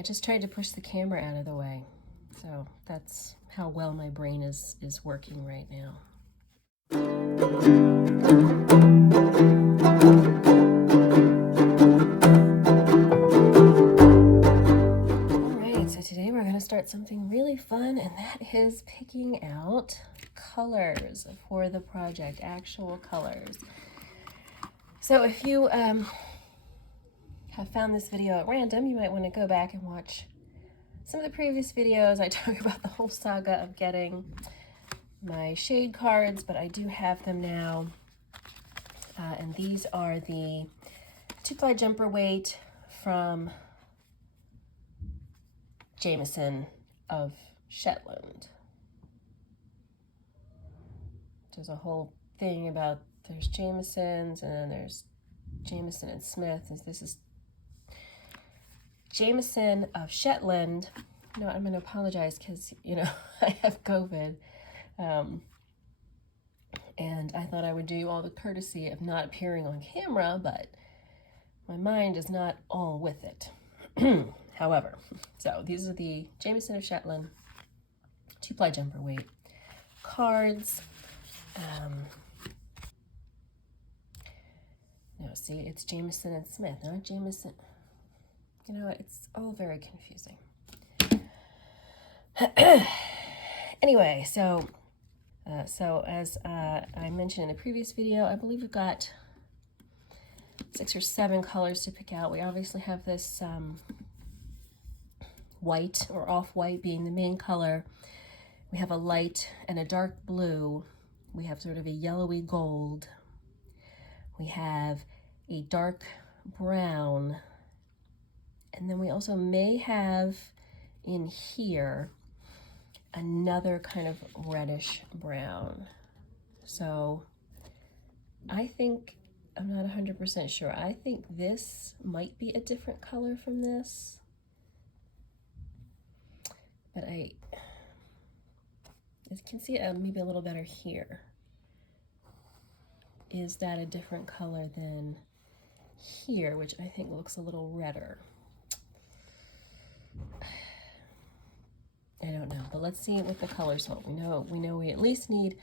I just tried to push the camera out of the way. So that's how well my brain is working right now. Alright, so today we're going to start something really fun, and that is picking out colors for the project, actual colors. So if you have found this video at random, you might want to go back and watch some of the previous videos. I talk about the whole saga of getting my shade cards, but I do have them now. And these are the 2-ply jumper weight from Jamieson of Shetland. There's a whole thing about there's Jamieson's and then there's Jamieson and Smith. And this is Jamieson of Shetland. No, I'm going to apologize because, you know, I have COVID. And I thought I would do you all the courtesy of not appearing on camera, but my mind is not all with it. However, so these are the Jamieson of Shetland 2-ply jumper weight cards. No, see, it's Jamieson and Smith, not Jamieson. You know what? It's all very confusing. Anyway, so as I mentioned in the previous video, I believe we've got 6 or 7 colors to pick out. We obviously have this white or off-white being the main color. We have a light and a dark blue. We have sort of a yellowy gold. We have a dark brown. And then we also may have in here another kind of reddish brown. So I think, I'm not 100% sure. I think this might be a different color from this. But I can see it maybe a little better here. Is that a different color than here, which I think looks a little redder? I don't know, but let's see what the colors want. We know we at least need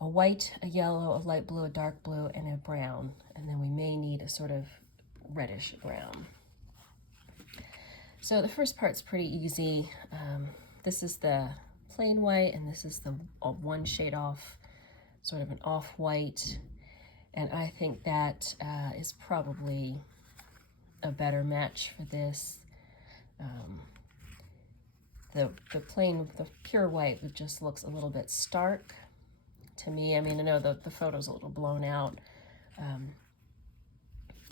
a white, a yellow, a light blue, a dark blue, and a brown. And then we may need a sort of reddish brown. So the first part's pretty easy. This is the plain white, and this is the one shade off, sort of an off-white. And I think that is probably a better match for this. The pure white just looks a little bit stark to me. I mean, I know the photo's a little blown out,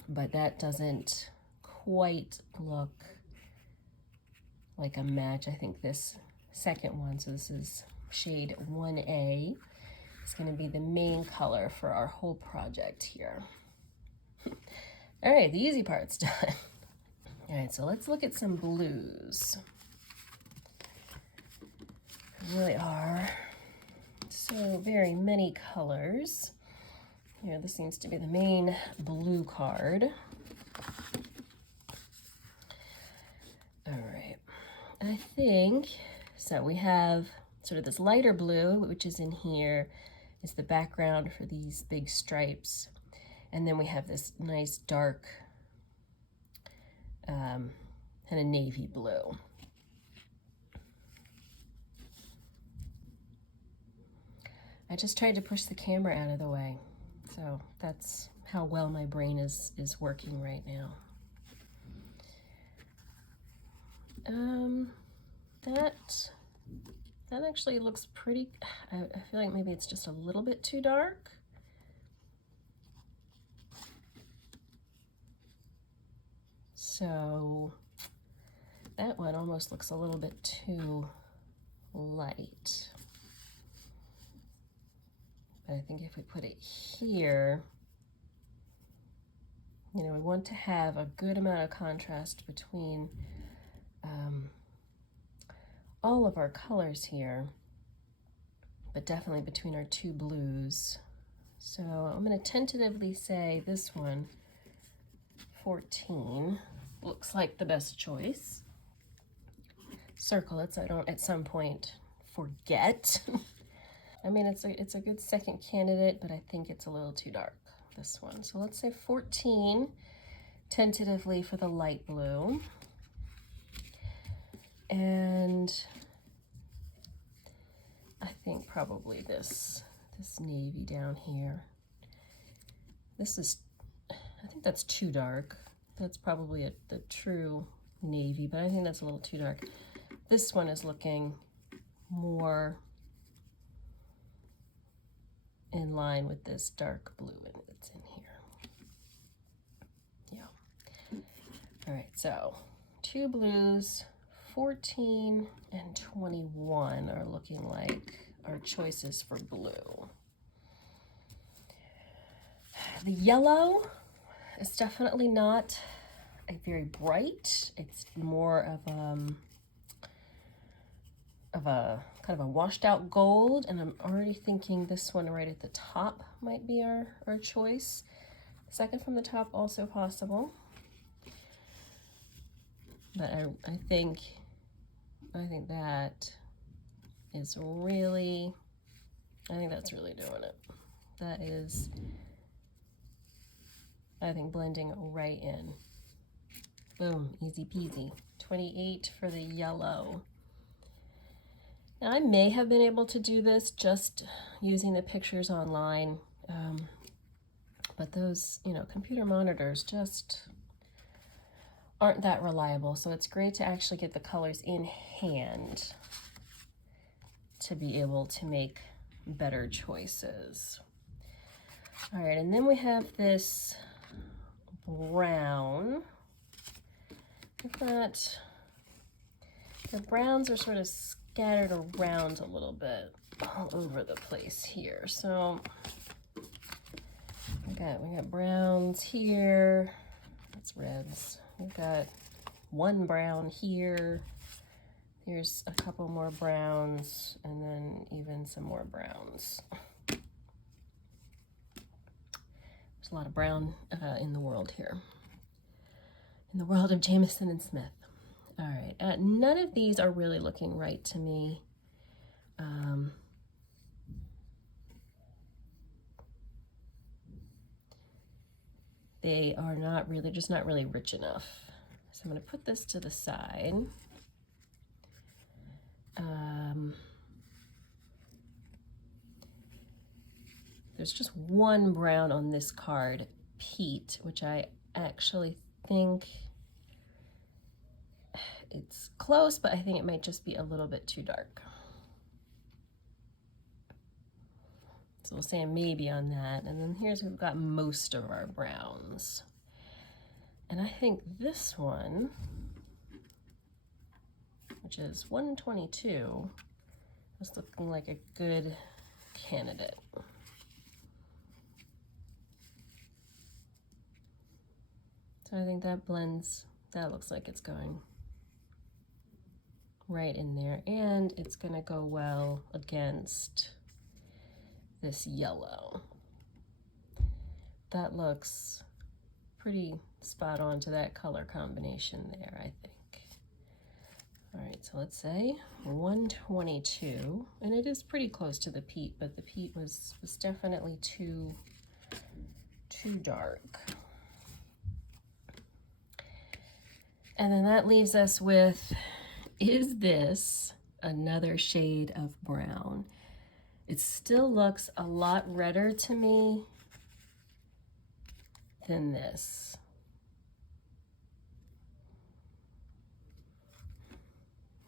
but that doesn't quite look like a match. I think this second one, so this is shade 1A, is going to be the main color for our whole project here. All right, the easy part's done. All right, so let's look at some blues. There really are so very many colors. Here, this seems to be the main blue card. All right, I think, so we have sort of this lighter blue, which is in here, is the background for these big stripes. And then we have this nice dark kind of navy blue. I just tried to push the camera out of the way. So that's how well my brain is working right now. That actually looks pretty, I feel like maybe it's just a little bit too dark. So that one almost looks a little bit too light. But I think if we put it here, you know, we want to have a good amount of contrast between all of our colors here, but definitely between our two blues. So I'm going to tentatively say this one, 14, looks like the best choice. circle it so I don't at some point forget. I mean, it's a good second candidate, but I think it's a little too dark, this one. So let's say 14 tentatively for the light blue. And I think probably this navy down here. This is, I think that's too dark. That's probably the true navy, but I think that's a little too dark. This one is looking more in line with this dark blue that's in here. Yeah. All right, so 2 blues, 14 and 21 are looking like our choices for blue. The yellow is definitely not a very bright. It's more of a kind of a washed out gold, and I'm already thinking this one right at the top might be our choice. Second from the top also possible, but I think that is really, I think that's really doing it. That is, I think, blending right in. Boom, easy peasy. 28 for the yellow. Now, I may have been able to do this just using the pictures online, but those, computer monitors just aren't that reliable. So it's great to actually get the colors in hand to be able to make better choices. All right, and then we have this brown. The browns are sort of scattered around a little bit all over the place here. So we got browns here. That's reds. We've got one brown here. Here's a couple more browns, and then even some more browns. There's a lot of brown in the world here. In the world of Jamieson and Smith. All right, none of these are really looking right to me. They are not really, just not really rich enough. So I'm going to put this to the side. There's just one brown on this card, Pete, which I actually think it's close, but I think it might just be a little bit too dark. So we'll say a maybe on that. And then here's where we've got most of our browns. And I think this one, which is 122, is looking like a good candidate. So I think that blends, that looks like it's going right in there, and it's gonna go well against this yellow. That looks pretty spot on to that color combination there, I think. All right, so let's say 122, and it is pretty close to the peat, but the peat was definitely too dark. And then that leaves us with, is this another shade of brown? It still looks a lot redder to me than this.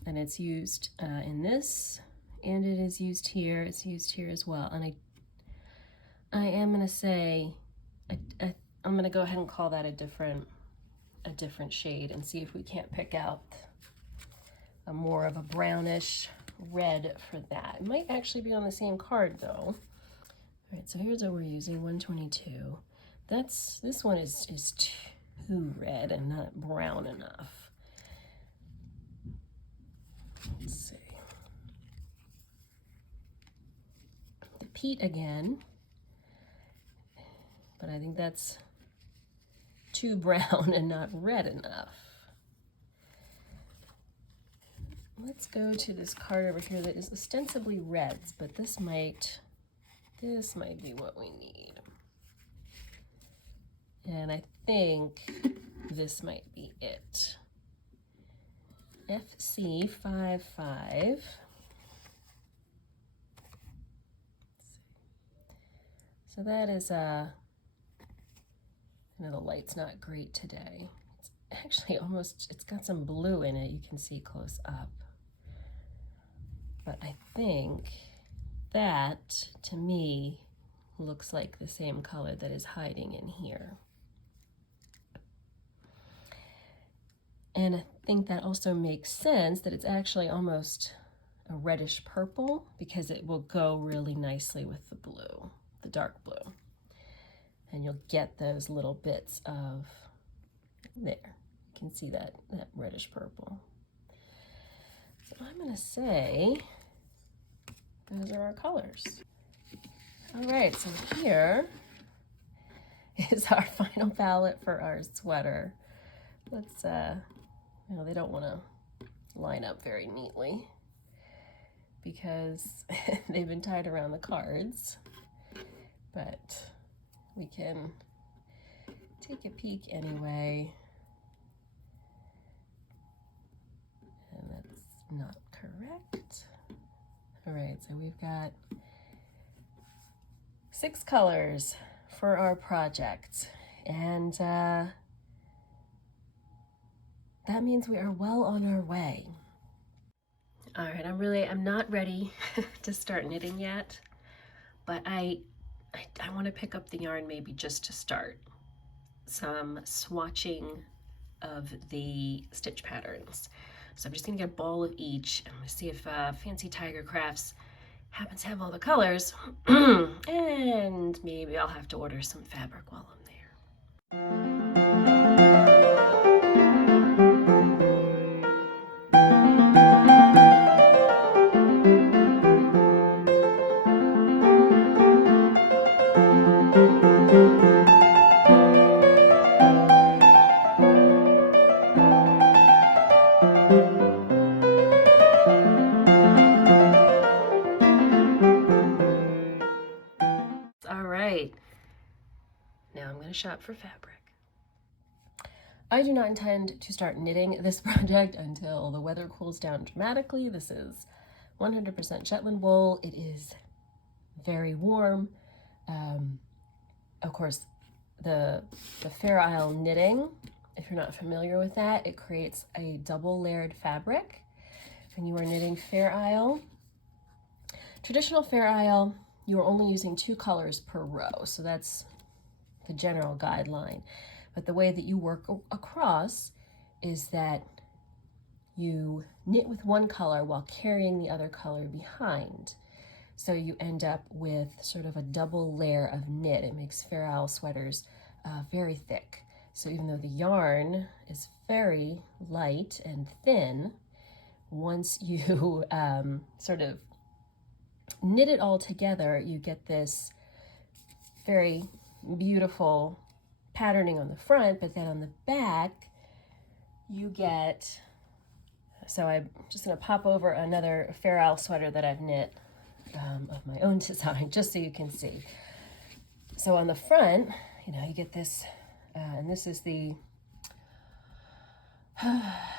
And it's used in this, and it is used here. It's used here as well. And I am gonna say, I'm gonna go ahead and call that a different shade and see if we can't pick out a more of a brownish red for that. It might actually be on the same card though. All right, so here's what we're using, 122. This one is too red and not brown enough. Let's see. The peat again, but I think that's too brown and not red enough. let's go to this card over here that is ostensibly reds, but this might be what we need. And I think this might be it. FC55. So that is I know the light's not great today. It's actually it's got some blue in it, you can see close up. But I think that, to me, looks like the same color that is hiding in here. And I think that also makes sense that it's actually almost a reddish purple, because it will go really nicely with the blue, the dark blue. And you'll get those little bits of, there, you can see that reddish purple. So I'm gonna say those are our colors. All right, so here is our final palette for our sweater. Let's, you know, they don't want to line up very neatly because they've been tied around the cards, but we can take a peek anyway. And that's not correct. All right, so we've got 6 colors for our project, and that means we are well on our way. All right, I'm not ready to start knitting yet, but I want to pick up the yarn maybe just to start some swatching of the stitch patterns. So I'm just gonna get a ball of each. I'm gonna see if Fancy Tiger Crafts happens to have all the colors, and maybe I'll have to order some fabric while I'm there. All right, now I'm going to shop for fabric. I do not intend to start knitting this project until the weather cools down dramatically. This is 100% Shetland wool. It is very warm. Of course, the Fair Isle knitting, if you're not familiar with that, it creates a double layered fabric when you are knitting Fair Isle. Traditional Fair Isle, you are only using 2 colors per row, so that's the general guideline. But the way that you work across is that you knit with 1 color while carrying the other color behind. So you end up with sort of a double layer of knit. It makes Fair Isle sweaters very thick. So even though the yarn is very light and thin, once you sort of knit it all together, you get this very beautiful patterning on the front, but then on the back you get, so I'm just going to pop over another Fair Isle sweater that I've knit of my own design, just so you can see. So on the front, you know, you get this, and this is the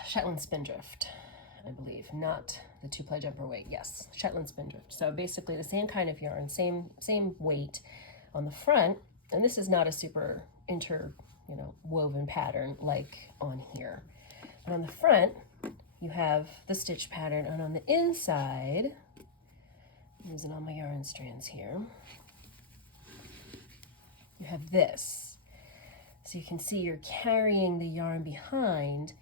Shetland Spindrift, I believe, not the 2-ply jumper weight. Yes, Shetland Spindrift. So basically the same kind of yarn, same weight on the front, and this is not a super woven pattern like on here. But on the front, you have the stitch pattern, and on the inside, I'm using all my yarn strands here, you have this. So you can see you're carrying the yarn behind,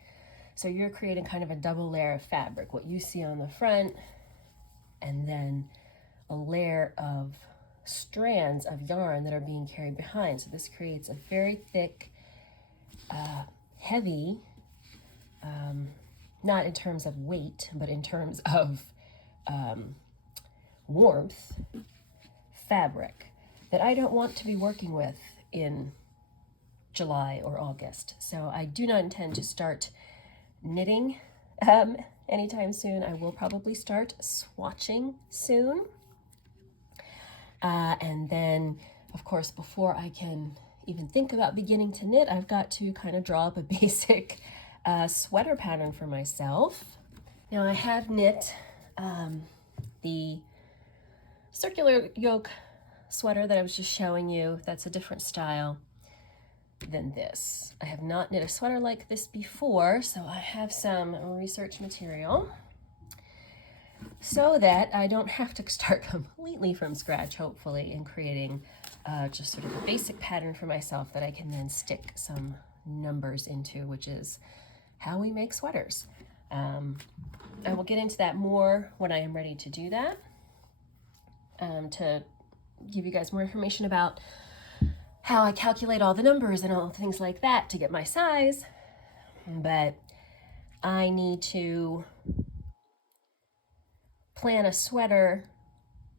so you're creating kind of a double layer of fabric. What you see on the front, and then a layer of strands of yarn that are being carried behind. So this creates a very thick, heavy, not in terms of weight, but in terms of warmth, fabric that I don't want to be working with in July or August. So I do not intend to start knitting anytime soon. I will probably start swatching soon. And then, of course, before I can even think about beginning to knit, I've got to kind of draw up a basic sweater pattern for myself. Now I have knit the circular yoke sweater that I was just showing you. That's a different style than this. I have not knit a sweater like this before, so I have some research material so that I don't have to start completely from scratch, hopefully, in creating just sort of a basic pattern for myself that I can then stick some numbers into, which is how we make sweaters. I will get into that more when I am ready to do that, to give you guys more information about how I calculate all the numbers and all things like that to get my size. But I need to plan a sweater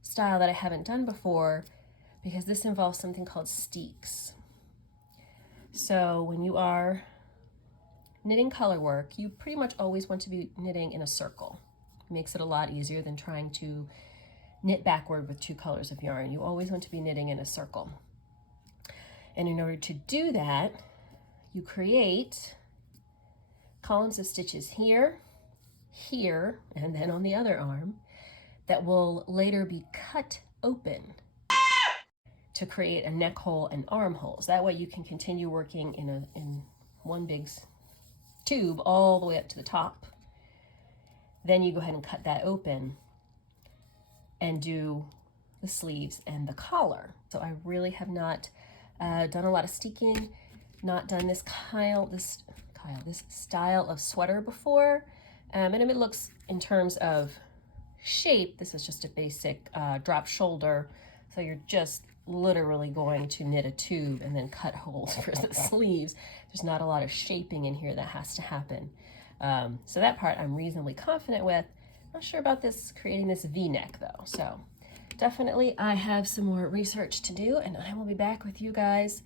style that I haven't done before, because this involves something called steeks. So when you are knitting color work, you pretty much always want to be knitting in a circle. It makes it a lot easier than trying to knit backward with two colors of yarn. You always want to be knitting in a circle. And in order to do that, you create columns of stitches here, here, and then on the other arm that will later be cut open to create a neck hole and armholes. That way you can continue working in one big tube all the way up to the top. Then you go ahead and cut that open and do the sleeves and the collar. So I really have not done a lot of steeking, not done this style of sweater before. And it looks, in terms of shape, this is just a basic drop shoulder. So you're just literally going to knit a tube and then cut holes for the sleeves. There's not a lot of shaping in here that has to happen. So that part I'm reasonably confident with. Not sure about this, creating this V-neck though. So definitely I have some more research to do, and I will be back with you guys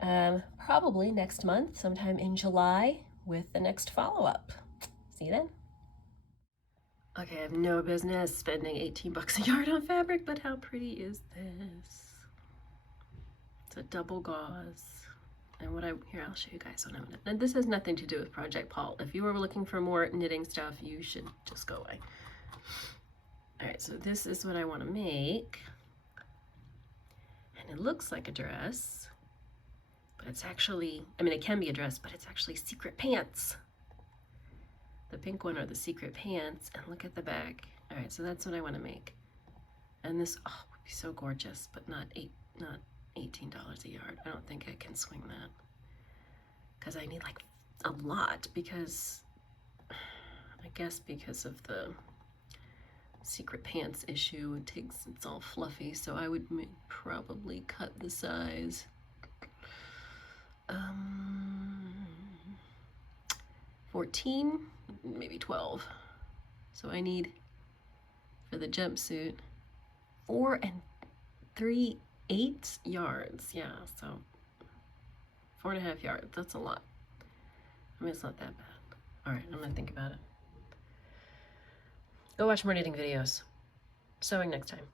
probably next month, sometime in July, with the next follow-up. See you then. Okay, I have no business spending 18 bucks a yard on fabric, but how pretty is this? It's a double gauze. And here, I'll show you guys what I'm gonna, and this has nothing to do with Project Paul. If you were looking for more knitting stuff, you should just go away. All right, so this is what I want to make. And it looks like a dress, but it's actually, I mean, it can be a dress, but it's actually secret pants. The pink one are the secret pants, and look at the back. All right, so that's what I want to make. And this, oh, would be so gorgeous, but not $18 a yard. I don't think I can swing that, because I need like a lot, because I guess because of the secret pants issue, it's all fluffy, so I would probably cut the size 14, maybe 12. So I need, for the jumpsuit, 4 3/8 yards. Yeah, so 4.5 yards. That's a lot. I mean, it's not that bad. All right, I'm gonna think about it. Go watch more knitting videos. Sewing next time.